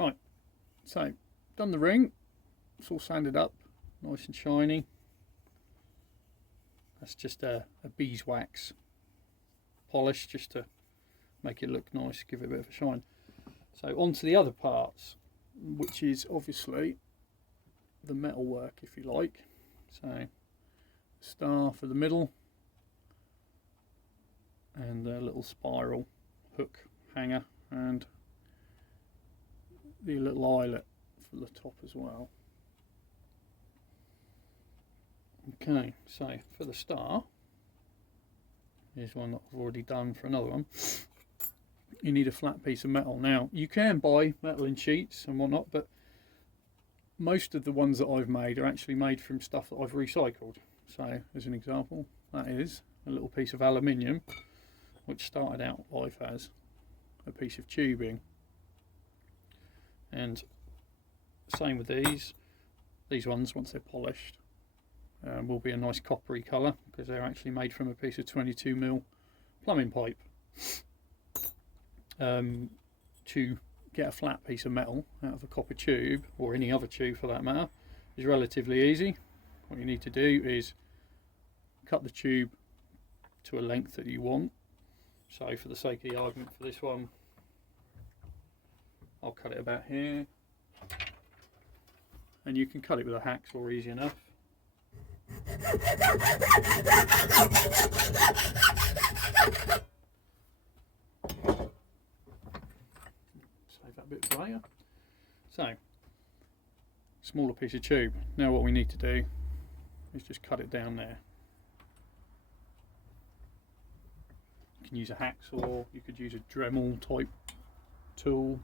Right, so done the ring, it's all sanded up, nice and shiny. That's just a beeswax polish just to make it look nice, give it a bit of a shine. So on to the other parts, which is obviously the metal work, if you like. So star for the middle, and a little spiral hook hanger, and the little eyelet for the top as well. Okay, so for the star, here's one that I've already done for another one. You need a flat piece of metal. Now, you can buy metal in sheets and whatnot, but most of the ones that I've made are actually made from stuff that I've recycled. So, as an example, that is a little piece of aluminium, which started out life as a piece of tubing. And same with these ones, once they're polished, will be a nice coppery colour because they're actually made from a piece of 22mm plumbing pipe. To get a flat piece of metal out of a copper tube, or any other tube for that matter, is relatively easy. What you need to do is cut the tube to a length that you want. So for the sake of the argument for this one, I'll cut it about here, and you can cut it with a hacksaw easy enough. Save that bit for later. So, smaller piece of tube. Now what we need to do is just cut it down there. You can use a hacksaw, you could use a Dremel type tool.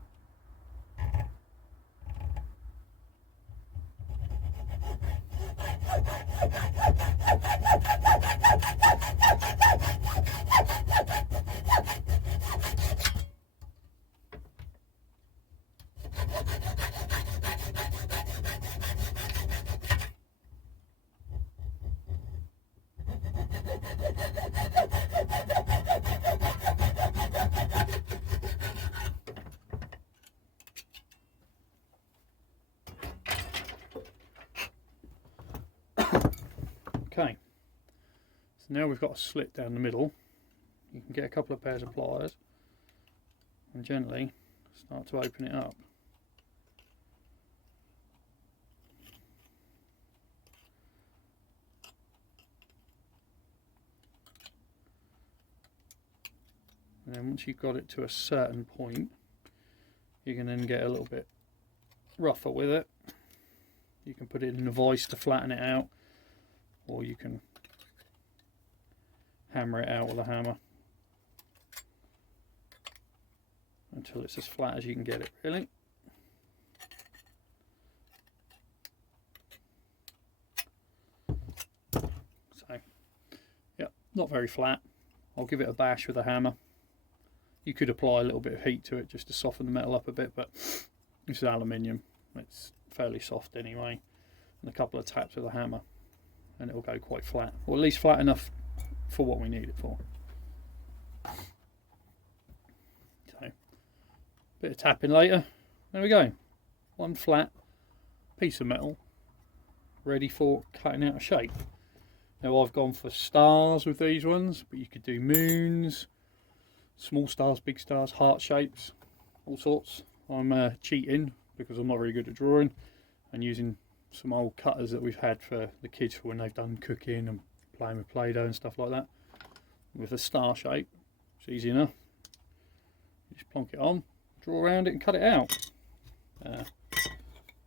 Okay, so now we've got a slit down the middle. You can get a couple of pairs of pliers and gently start to open it up. And then once you've got it to a certain point, you can then get a little bit rougher with it. You can put it in a vise to flatten it out, or you can hammer it out with a hammer until it's as flat as you can get it, really. So, yeah, not very flat. I'll give it a bash with a hammer. You could apply a little bit of heat to it just to soften the metal up a bit, but this is aluminium. It's fairly soft anyway. And a couple of taps with a hammer, and it'll go quite flat, or at least flat enough for what we need it for. So, bit of tapping later. There we go. One flat piece of metal ready for cutting out a shape. Now I've gone for stars with these ones, but you could do moons, small stars, big stars, heart shapes, all sorts. I'm cheating because I'm not very good at drawing, and using some old cutters that we've had for the kids for when they've done cooking and playing with Play-Doh and stuff like that. With a star shape, it's easy enough. You just plonk it on, draw around it and cut it out.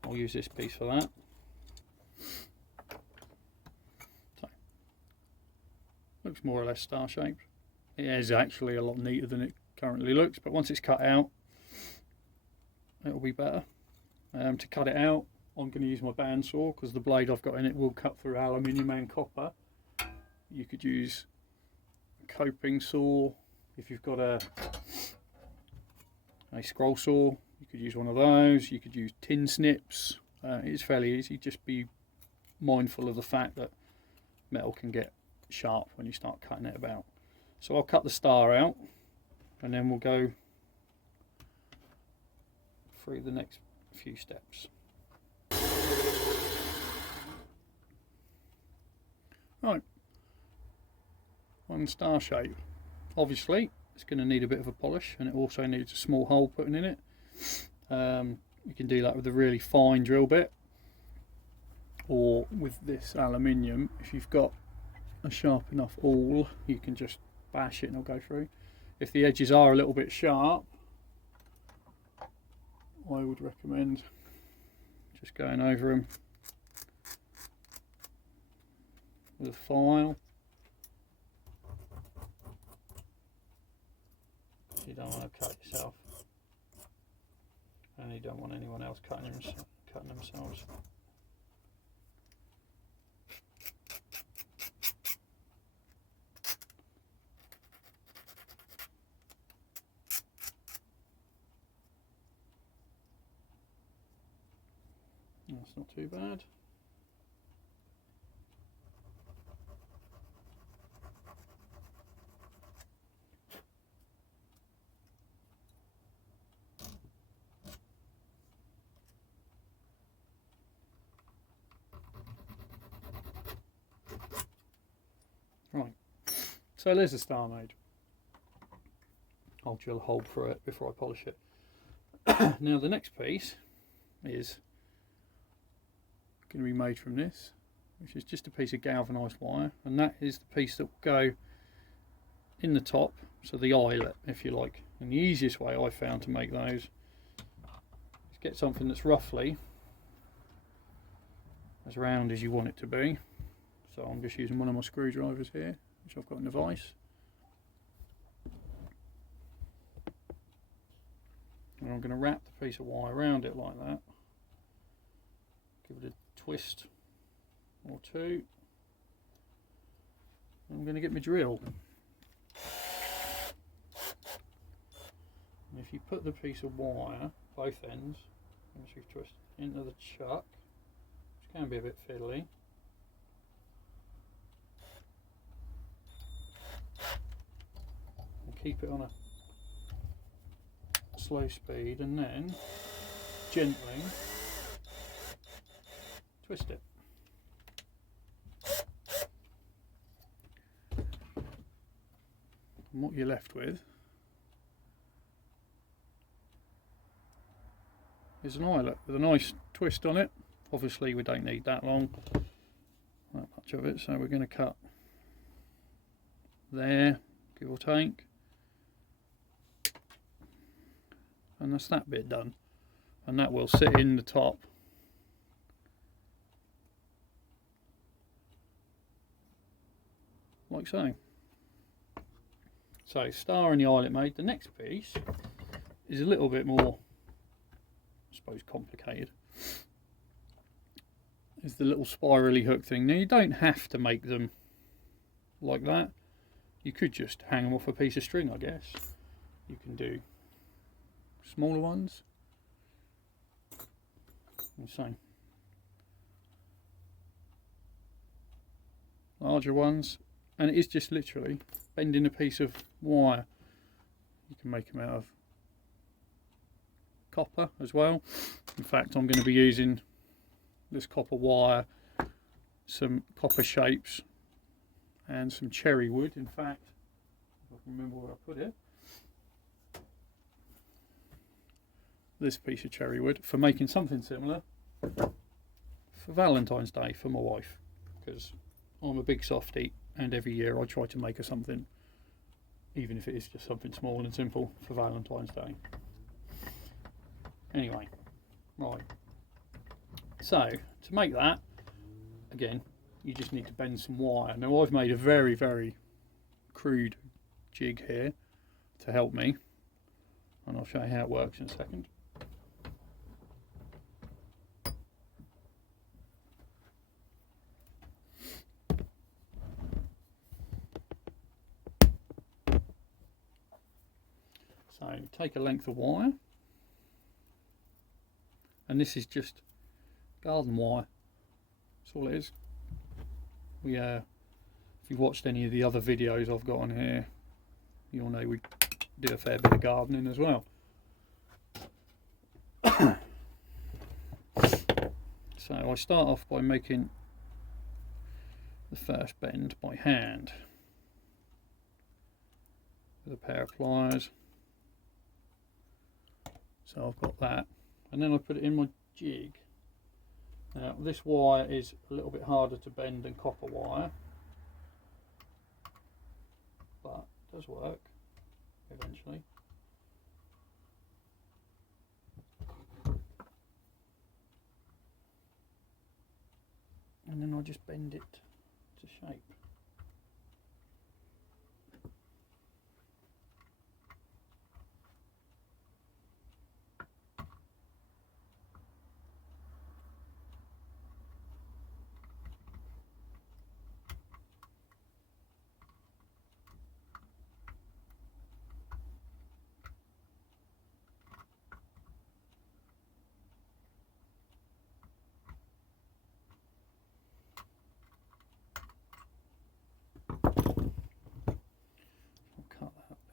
I'll use this piece for that. So, looks more or less star shaped. It is actually a lot neater than it currently looks, but once it's cut out, it'll be better. To cut it out, I'm going to use my bandsaw because the blade I've got in it will cut through aluminium and copper. You could use a coping saw if you've got a scroll saw. You could use one of those. You could use tin snips. It's fairly easy. Just be mindful of the fact that metal can get sharp when you start cutting it about. So I'll cut the star out, and then we'll go through the next few steps. Right, one star shape. Obviously it's going to need a bit of a polish, and it also needs a small hole putting in it. You can do that with a really fine drill bit, or with this aluminium. If you've got a sharp enough awl, you can just bash it and it'll go through. If the edges are a little bit sharp, I would recommend just going over them with a file. You don't want to cut yourself, and you don't want anyone else cutting themselves. That's not too bad. Right, so there's the star made. I'll drill a hole through it before I polish it. Now the next piece is going to be made from this, which is just a piece of galvanised wire, and that is the piece that will go in the top, so the eyelet, if you like. And the easiest way I found to make those is get something that's roughly as round as you want it to be. So I'm just using one of my screwdrivers here, which I've got in the vise. And I'm going to wrap the piece of wire around it like that. Give it a twist or two. I'm going to get my drill. And if you put the piece of wire, both ends, once you've twisted into the chuck, which can be a bit fiddly, and keep it on a slow speed, and then gently twist it. And what you're left with is an eyelet with a nice twist on it. Obviously we don't need that long, that much of it, so we're going to cut there, give or take, and that's that bit done. And that will sit in the top like so. So star and the eyelet made. The next piece is a little bit more, I suppose, complicated. Is the little spirally hook thing. Now you don't have to make them like that. You could just hang them off a piece of string, I guess. You can do smaller ones. And so larger ones, and it is just literally bending a piece of wire. You can make them out of copper as well. In fact, I'm going to be using this copper wire, some copper shapes, and some cherry wood. In fact, if I can remember where I put it, this piece of cherry wood, for making something similar for Valentine's Day for my wife, because I'm a big softie and every year I try to make her something, even if it is just something small and simple, for Valentine's Day. Anyway, right, so to make that, again, you just need to bend some wire. Now I've made a very, very crude jig here to help me, and I'll show you how it works in a second. So take a length of wire, and this is just garden wire, that's all it is. If you've watched any of the other videos I've got on here, you'll know we do a fair bit of gardening as well. So I start off by making the first bend by hand with a pair of pliers. So I've got that, and then I put it in my jig. Now this wire is a little bit harder to bend than copper wire, but it does work eventually. And then I'll just bend it to shape.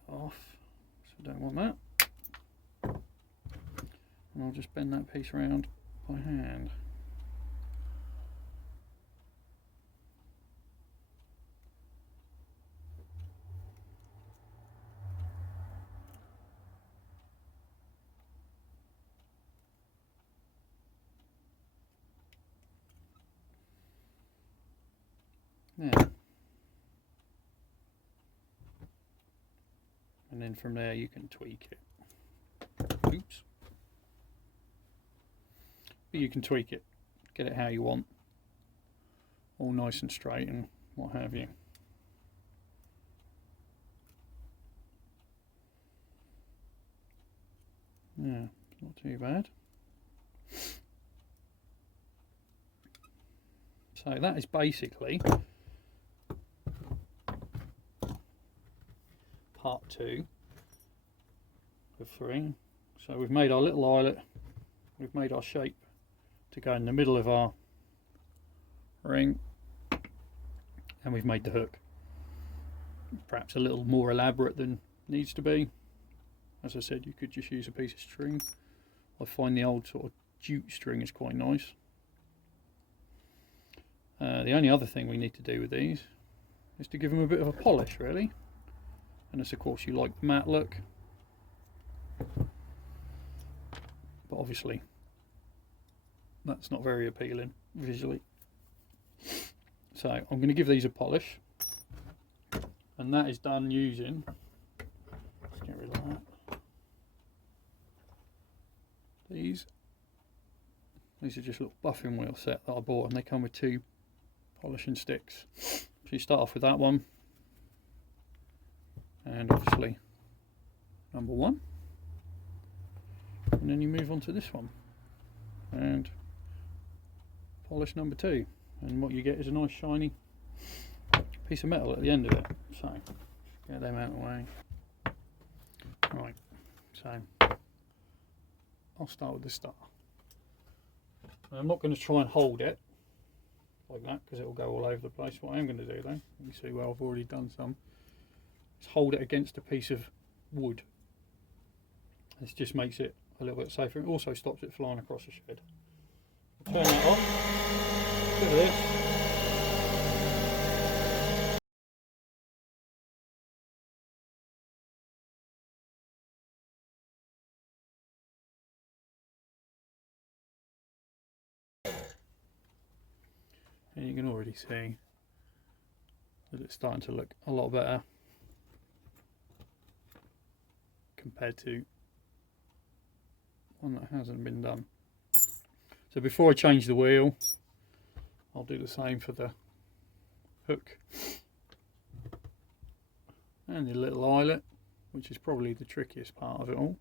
Off, so I don't want that, and I'll just bend that piece around by hand. There. And then from there you can tweak it. Oops. But you can tweak it, get it how you want, all nice and straight and what have you. Yeah, not too bad. So that is basically part 2 of 3. So we've made our little eyelet, we've made our shape to go in the middle of our ring, and we've made the hook. Perhaps a little more elaborate than needs to be. As I said, you could just use a piece of string. I find the old sort of jute string is quite nice. The only other thing we need to do with these is to give them a bit of a polish, really. Unless of course you like the matte look, but obviously that's not very appealing visually. So I'm going to give these a polish, and that is done using, let's get rid of that, these are just little buffing wheel set that I bought, and they come with 2 polishing sticks. So you start off with that one, and obviously number 1, and then you move on to this one and polish number 2, and what you get is a nice shiny piece of metal at the end of it. So get them out of the way. Right, so I'll start with the star. I'm not going to try and hold it like that because it will go all over the place. What I am going to do though, you see where I've already done some, is hold it against a piece of wood. This just makes it a little bit safer. It also stops it flying across the shed. I'll turn that off. Look at this. And you can already see that it's starting to look a lot better compared to one that hasn't been done. So before I change the wheel, I'll do the same for the hook and the little eyelet, which is probably the trickiest part of it all.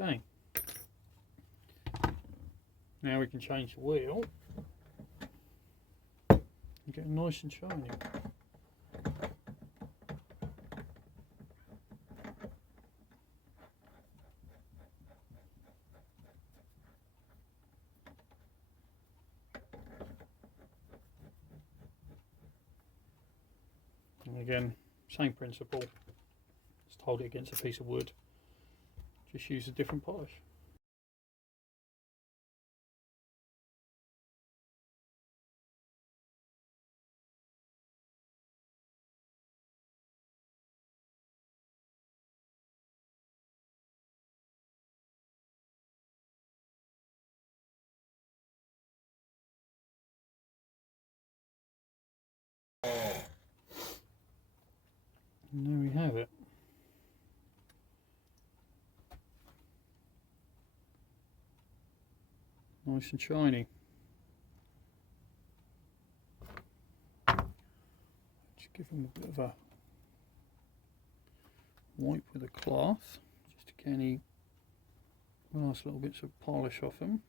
Okay, now we can change the wheel and get it nice and shiny. And again, same principle. Just hold it against a piece of wood. Just use a different polish. And there we have it. Nice and shiny. Just give them a bit of a wipe with a cloth, just to get any nice little bits of polish off them.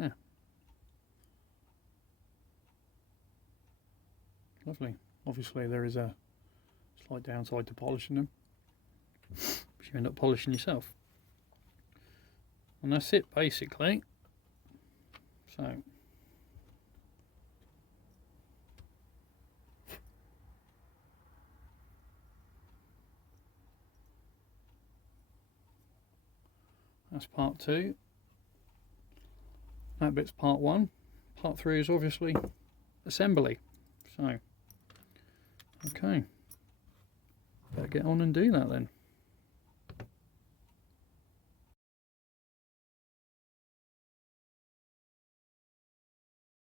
Yeah. Lovely. Obviously there is a slight downside to polishing them, but you end up polishing yourself. And that's it basically. So that's part 2. That bit's part 1. Part 3 is obviously assembly. So, okay, better get on and do that then.